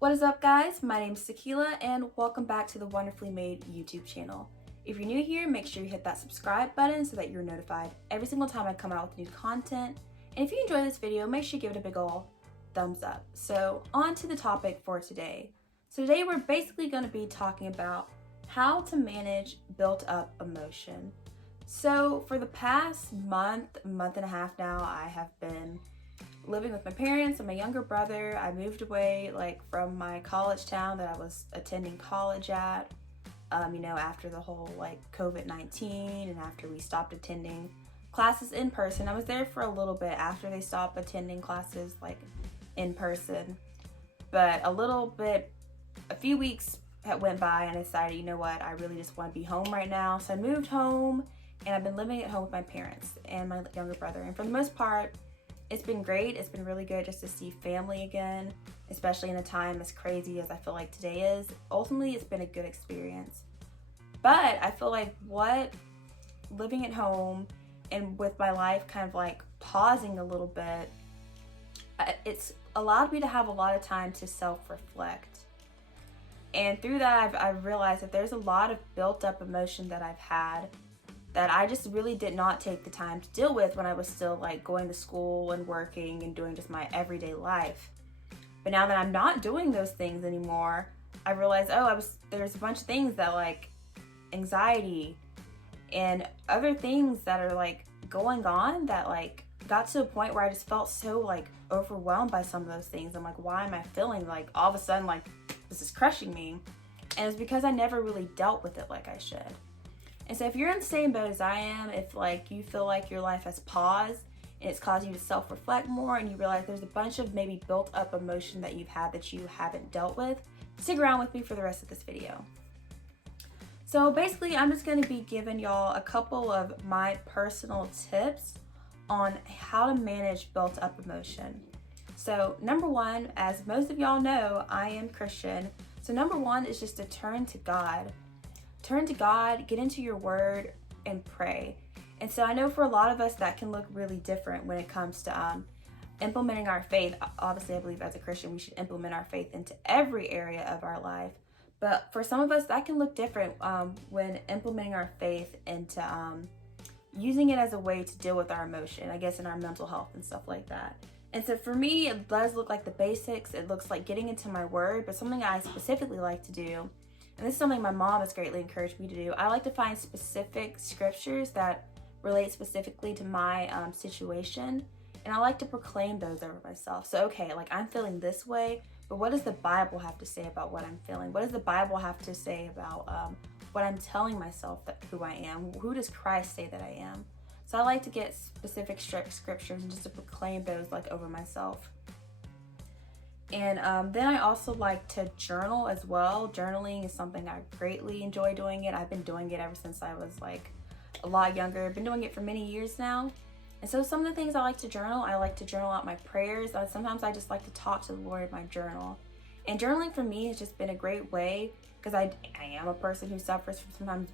What is up, guys? My name is Sakila and welcome back to the Wonderfully Made YouTube channel. If you're new here, make sure you hit that subscribe button so that you're notified every single time I come out with new content. And if you enjoy this video, make sure you give it a big ol' thumbs up. So on to the topic for today. So today we're basically going to be talking about how to manage built up emotion. So for the past month and a half now, I have been living with my parents and my younger brother. I moved away from my college town that I was attending college at, after the whole COVID-19 and after we stopped attending classes in person. I was there for a little bit after they stopped attending classes in person, but a few weeks went by and I decided, you know what, I really just want to be home right now. So I moved home and I've been living at home with my parents and my younger brother. And for the most part, it's been great. It's been really good just to see family again, especially in a time as crazy as I feel like today is. Ultimately, it's been a good experience. But I feel like living at home and with my life kind of pausing a little bit, it's allowed me to have a lot of time to self-reflect. And through that, I've realized that there's a lot of built up emotion that I've had that I just really did not take the time to deal with when I was still going to school and working and doing just my everyday life. But now that I'm not doing those things anymore, I realized, there's a bunch of things that anxiety and other things that are going on that got to a point where I just felt so overwhelmed by some of those things. I'm why am I feeling all of a sudden this is crushing me? And it's because I never really dealt with it like I should. And so if you're in the same boat as I am, if you feel like your life has paused and it's caused you to self-reflect more and you realize there's a bunch of maybe built up emotion that you've had that you haven't dealt with, stick around with me for the rest of this video. So basically, I'm just going to be giving y'all a couple of my personal tips on how to manage built up emotion. So number one, as most of y'all know, I am Christian. So number one is just to turn to God. Turn to God, get into your word, and pray. And so I know for a lot of us that can look really different when it comes to implementing our faith. Obviously, I believe as a Christian, we should implement our faith into every area of our life. But for some of us, that can look different when implementing our faith into using it as a way to deal with our emotion, I guess, in our mental health and stuff like that. And so for me, it does look like the basics. It looks like getting into my word, but something I specifically like to do, and this is something my mom has greatly encouraged me to do, I like to find specific scriptures that relate specifically to my situation, and I like to proclaim those over myself. So, okay, I'm feeling this way, but what does the Bible have to say about what I'm feeling? What does the Bible have to say about what I'm telling myself that who I am? Who does Christ say that I am? So I like to get specific scriptures and just to proclaim those over myself. And then I also like to journal as well. Journaling is something I greatly enjoy doing it. I've been doing it ever since I was a lot younger. I've been doing it for many years now. And so some of the things I like to journal out my prayers. Sometimes I just like to talk to the Lord in my journal. And journaling for me has just been a great way because I am a person who suffers from sometimes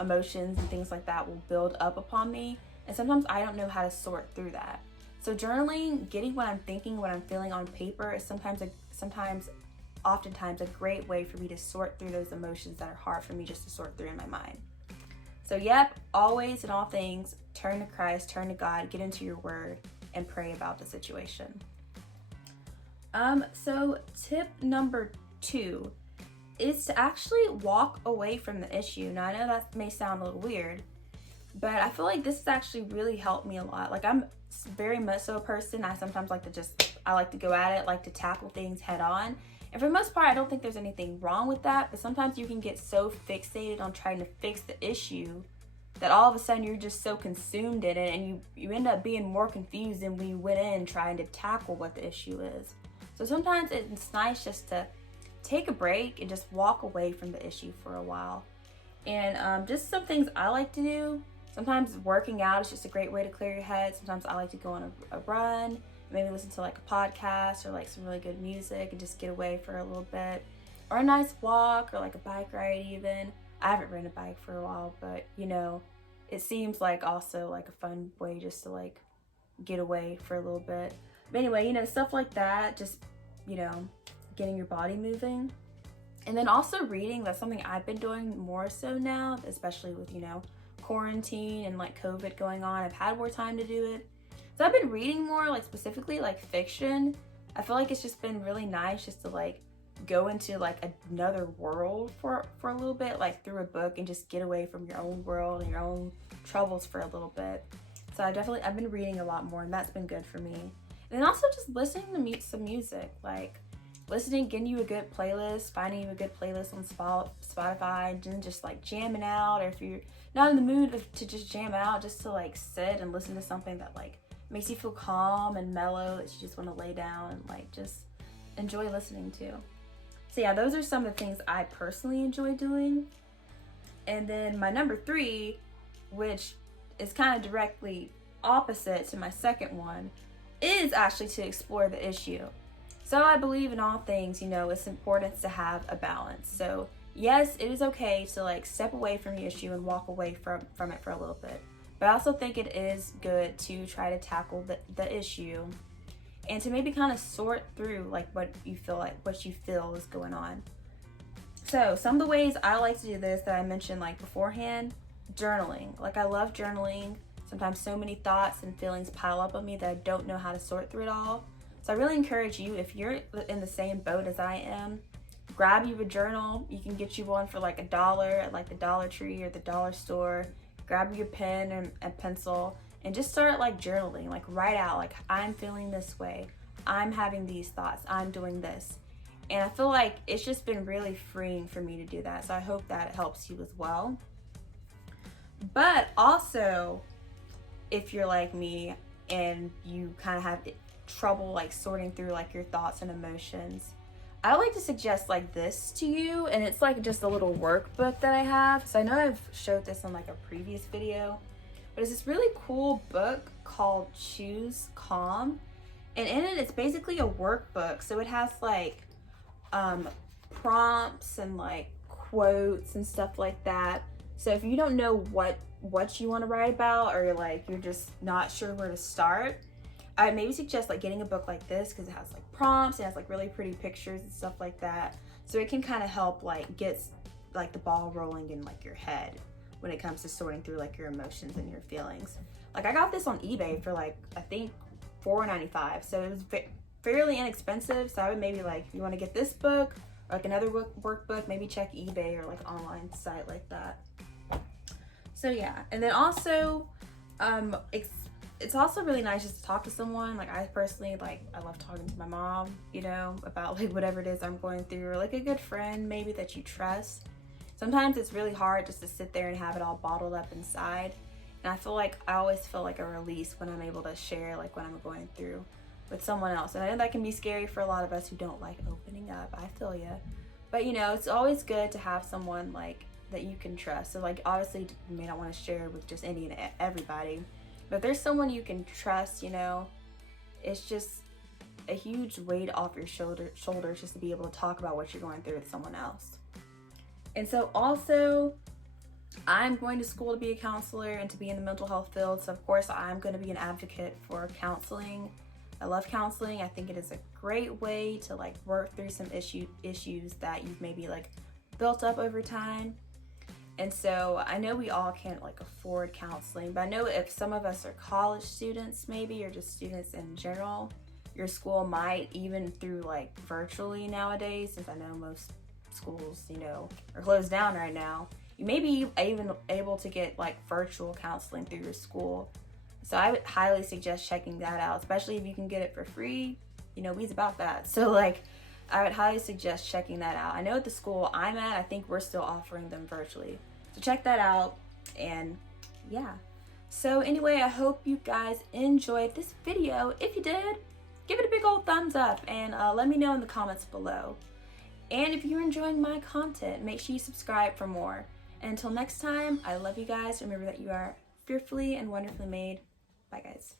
emotions and things like that will build up upon me. And sometimes I don't know how to sort through that. So journaling, getting what I'm thinking, what I'm feeling on paper is oftentimes a great way for me to sort through those emotions that are hard for me just to sort through in my mind. So yep, always in all things, turn to Christ, turn to God, get into your word, and pray about the situation. So tip number 2 is to actually walk away from the issue. Now I know that may sound a little weird, but I feel like this has actually really helped me a lot. I'm very much so a person, I sometimes like to go at it, like to tackle things head on. And for the most part, I don't think there's anything wrong with that, but sometimes you can get so fixated on trying to fix the issue that all of a sudden you're just so consumed in it and you end up being more confused than when you went in trying to tackle what the issue is. So sometimes it's nice just to take a break and just walk away from the issue for a while. And just some things I like to do. Sometimes working out is just a great way to clear your head. Sometimes I like to go on a run, maybe listen to a podcast or some really good music and just get away for a little bit. Or a nice walk or a bike ride even. I haven't ridden a bike for a while, but it seems also a fun way just to get away for a little bit. But anyway, stuff like that, just, getting your body moving. And then also reading, that's something I've been doing more so now, especially with, you know, quarantine and like COVID going on. I've had more time to do it. So I've been reading more, like specifically like fiction. I feel like it's just been really nice just to like go into like another world for a little bit, like through a book, and just get away from your own world and your own troubles for a little bit. So I've been reading a lot more, and that's been good for me. And then also just listening to some music, like getting you a good playlist, finding you a good playlist on Spotify, and just like jamming out. Or if you're not in the mood to just jam out, just to like sit and listen to something that like makes you feel calm and mellow, that you just want to lay down and like just enjoy listening to. So yeah, those are some of the things I personally enjoy doing. And then my number 3, which is kind of directly opposite to my second one, is actually to explore the issue. So I believe in all things, you know, it's important to have a balance. So yes, it is okay to like step away from the issue and walk away from it for a little bit. But I also think it is good to try to tackle the issue and to maybe kind of sort through like what you feel is going on. So some of the ways I like to do this that I mentioned like beforehand, journaling. Like I love journaling. Sometimes so many thoughts and feelings pile up on me that I don't know how to sort through it all. So I really encourage you, if you're in the same boat as I am, grab you a journal. You can get you one for like $1 at like the Dollar Tree or the dollar store. Grab your pen and a pencil and just start like journaling, like write out like, I'm feeling this way, I'm having these thoughts, I'm doing this. And I feel like it's just been really freeing for me to do that. So I hope that it helps you as well. But also, if you're like me and you kind of have trouble like sorting through like your thoughts and emotions, I like to suggest like this to you, and it's like just a little workbook that I have. So I know I've showed this on like a previous video, but it's this really cool book called Choose Calm, and in it it's basically a workbook. So it has like prompts and like quotes and stuff like that. So if you don't know what you want to write about, or like you're just not sure where to start, I maybe suggest like getting a book like this, because it has like prompts, it has like really pretty pictures and stuff like that. So it can kind of help like get like the ball rolling in like your head when it comes to sorting through like your emotions and your feelings. Like I got this on eBay for like, I think $4.95. So it was fairly inexpensive. So I would maybe like, if you want to get this book or like another workbook, maybe check eBay or like online site like that. So yeah, and then also, it's also really nice just to talk to someone. Like I personally, like I love talking to my mom, you know, about like whatever it is I'm going through, or like a good friend maybe that you trust. Sometimes it's really hard just to sit there and have it all bottled up inside. And I always feel like a release when I'm able to share like what I'm going through with someone else. And I know that can be scary for a lot of us who don't like opening up. I feel you. But you know, it's always good to have someone like that you can trust. So like obviously you may not want to share with just any and everybody, but if there's someone you can trust, you know, it's just a huge weight off your shoulders just to be able to talk about what you're going through with someone else. And so also, I'm going to school to be a counselor and to be in the mental health field. So of course I'm going to be an advocate for counseling. I love counseling. I think it is a great way to like work through some issues that you've maybe like built up over time. And so I know we all can't like afford counseling, but I know if some of us are college students maybe, or just students in general, your school might, even through like virtually nowadays, since I know most schools, you know, are closed down right now, you may be even able to get like virtual counseling through your school. So I would highly suggest checking that out, especially if you can get it for free. You know, we's about that. So like, I would highly suggest checking that out. I know at the school I'm at, I think we're still offering them virtually. So check that out, and yeah. So anyway, I hope you guys enjoyed this video. If you did, give it a big old thumbs up, and let me know in the comments below. And if you're enjoying my content, make sure you subscribe for more. And until next time, I love you guys. Remember that you are fearfully and wonderfully made. Bye guys.